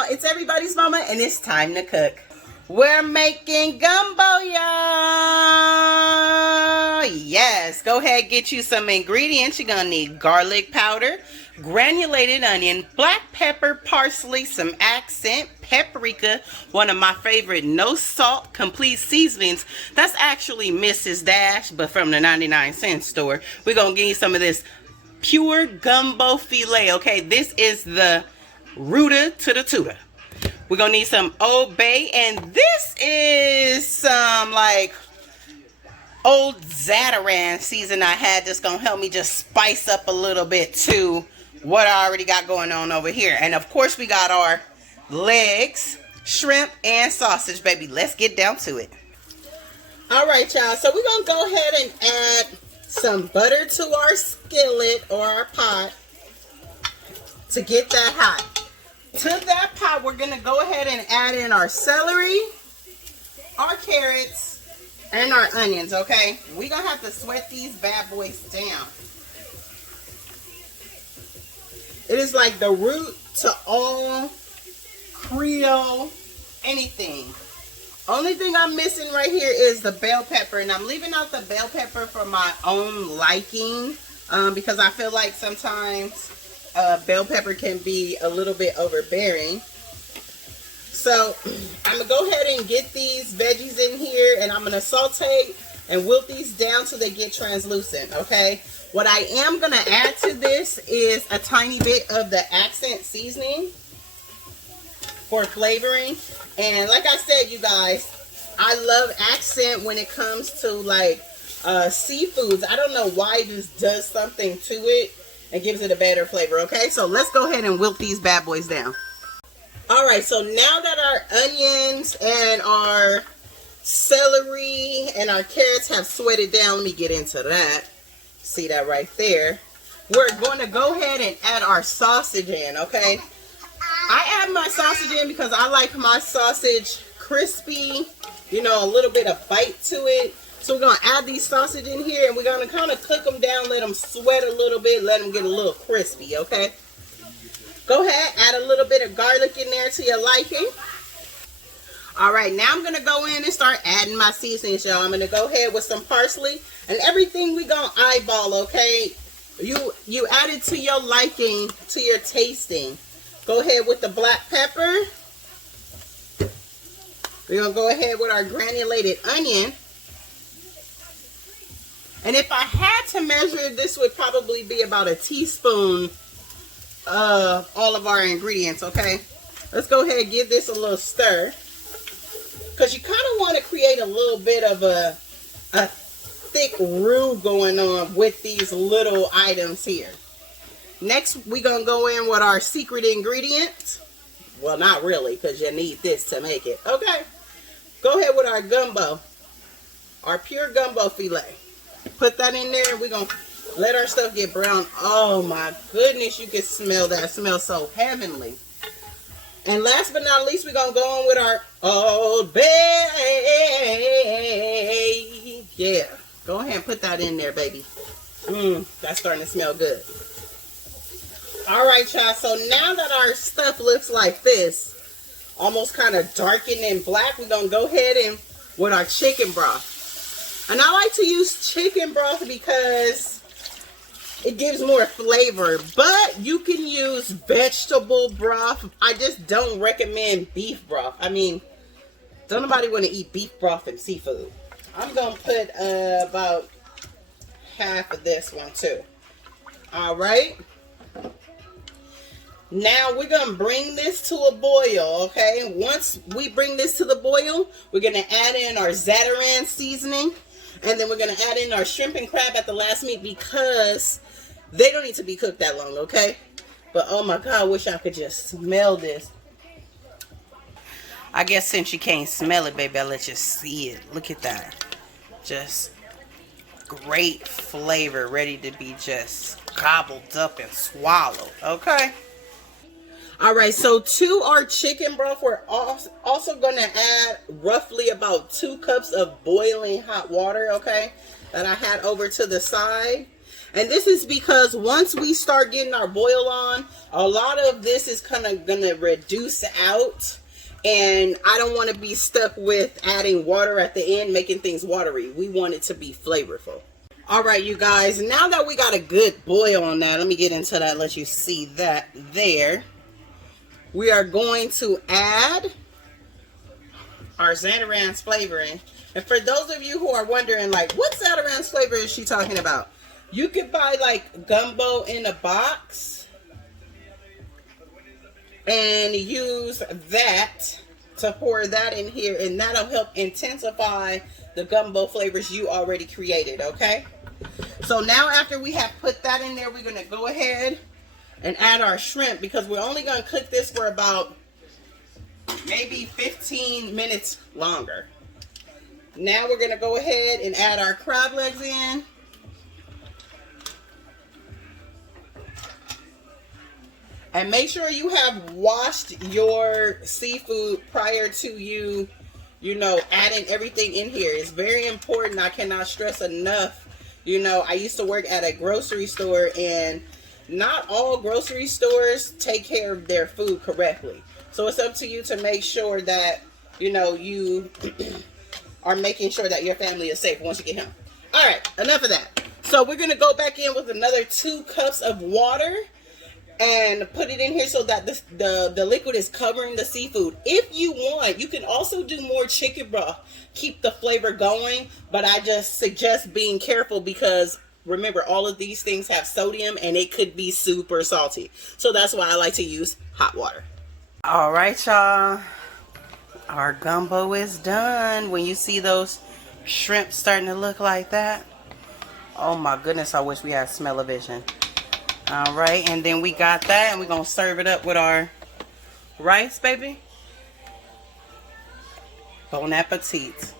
y'all, it's everybody's mama and it's time to cook. We're making gumbo, y'all. Yes, go ahead, get you some ingredients. You're gonna need garlic powder, granulated onion, black pepper, parsley, some accent, paprika, one of my favorite no salt complete seasonings. That's actually Mrs. Dash, but from the 99-cent store. We're gonna give you some of this pure gumbo filet. Okay, this is the rooter to the tutor. We're gonna need some Old Bay, and this is some like old Zatarain season I had that's gonna help me just spice up a little bit to what I already got going on over here. And of course we got our legs, shrimp, and sausage, baby. Let's get down to it. All right, y'all, so we're gonna go ahead and add some butter to our skillet or our pot to get that hot. To that pot, we're going to go ahead and add in our celery, our carrots, and our onions, okay? We're going to have to sweat these bad boys down. It is like the root to all Creole anything. Only thing I'm missing right here is the bell pepper, and I'm leaving out the bell pepper for my own liking because I feel like sometimes bell pepper can be a little bit overbearing. So I'm gonna go ahead and get these veggies in here, and I'm gonna saute and wilt these down so they get translucent. Okay, what I am gonna add to this is a tiny bit of the accent seasoning for flavoring. And like I said, you guys, I love accent when it comes to like seafoods. I don't know why it just does something to it and gives it a better flavor. Okay, so let's go ahead and wilt these bad boys down. All right, so now that our onions and our celery and our carrots have sweated down, let me get into that. See that right there? We're going to go ahead and add our sausage in, okay? I add my sausage in because I like my sausage crispy, you know, a little bit of bite to it. So we're going to add these sausage in here, and we're going to kind of cook them down, let them sweat a little bit, let them get a little crispy, okay? Go ahead, add a little bit of garlic in there to your liking. All right, now I'm going to go in and start adding my seasonings, y'all. I'm going to go ahead with some parsley, and everything we're going to eyeball, okay? You add it to your liking, to your tasting. Go ahead with the black pepper. We're going to go ahead with our granulated onion. And if I had to measure, this would probably be about a teaspoon of all of our ingredients, okay? Let's go ahead and give this a little stir. Because you kind of want to create a little bit of a thick roux going on with these little items here. Next, we're going to go in with our secret ingredient. Well, not really, because you need this to make it. Okay. Go ahead with our gumbo. Our pure gumbo filet. Put that in there. We're going to let our stuff get brown. Oh my goodness, you can smell that. It smells so heavenly. And last but not least, we're going to go on with our Old Bay. Yeah. Go ahead and put that in there, baby. That's starting to smell good. All right, y'all. So now that our stuff looks like this, almost kind of darkened and black, we're going to go ahead and with our chicken broth. And I like to use chicken broth because it gives more flavor, but you can use vegetable broth. I just don't recommend beef broth. I mean, don't nobody want to eat beef broth and seafood. I'm going to put about half of this one too. All right. Now we're going to bring this to a boil, okay? Once we bring this to the boil, we're going to add in our Zatarain seasoning. And then we're going to add in our shrimp and crab at the last meat because they don't need to be cooked that long, okay? But oh my God, I wish I could just smell this. I guess since you can't smell it, baby, I'll let you see it. Look at that. Just great flavor, ready to be just gobbled up and swallowed, okay? All right, so to our chicken broth, we're also going to add roughly about 2 cups of boiling hot water, okay, that I had over to the side. And this is because once we start getting our boil on, a lot of this is kind of gonna reduce out, and I don't want to be stuck with adding water at the end, making things watery. We want it to be flavorful. All right, you guys, now that we got a good boil on that, let me get into that, let you see that there. We are going to add our Zatarain's flavoring. And for those of you who are wondering, like, what Zatarain's flavor is she talking about? You could buy like Gumbo in a box and use that to pour that in here, and that'll help intensify the Gumbo flavors you already created, okay? So now after we have put that in there, we're gonna go ahead and add our shrimp, because we're only gonna cook this for about maybe 15 minutes longer. Now we're gonna go ahead and add our crab legs in. And make sure you have washed your seafood prior to you know, adding everything in here. It's very important. I cannot stress enough. You know, I used to work at a grocery store, and not all grocery stores take care of their food correctly. So it's up to you to make sure that, you know, you are making sure that your family is safe once you get home. All right, enough of that. So we're going to go back in with another 2 cups of water and put it in here so that the liquid is covering the seafood. If you want, you can also do more chicken broth. Keep the flavor going, but I just suggest being careful, because remember, all of these things have sodium and it could be super salty. So that's why I like to use hot water. All right, y'all. Our gumbo is done. When you see those shrimp starting to look like that, oh my goodness, I wish we had smell-o-vision. All right, and then we got that, and we're gonna serve it up with our rice, baby. Bon appetit.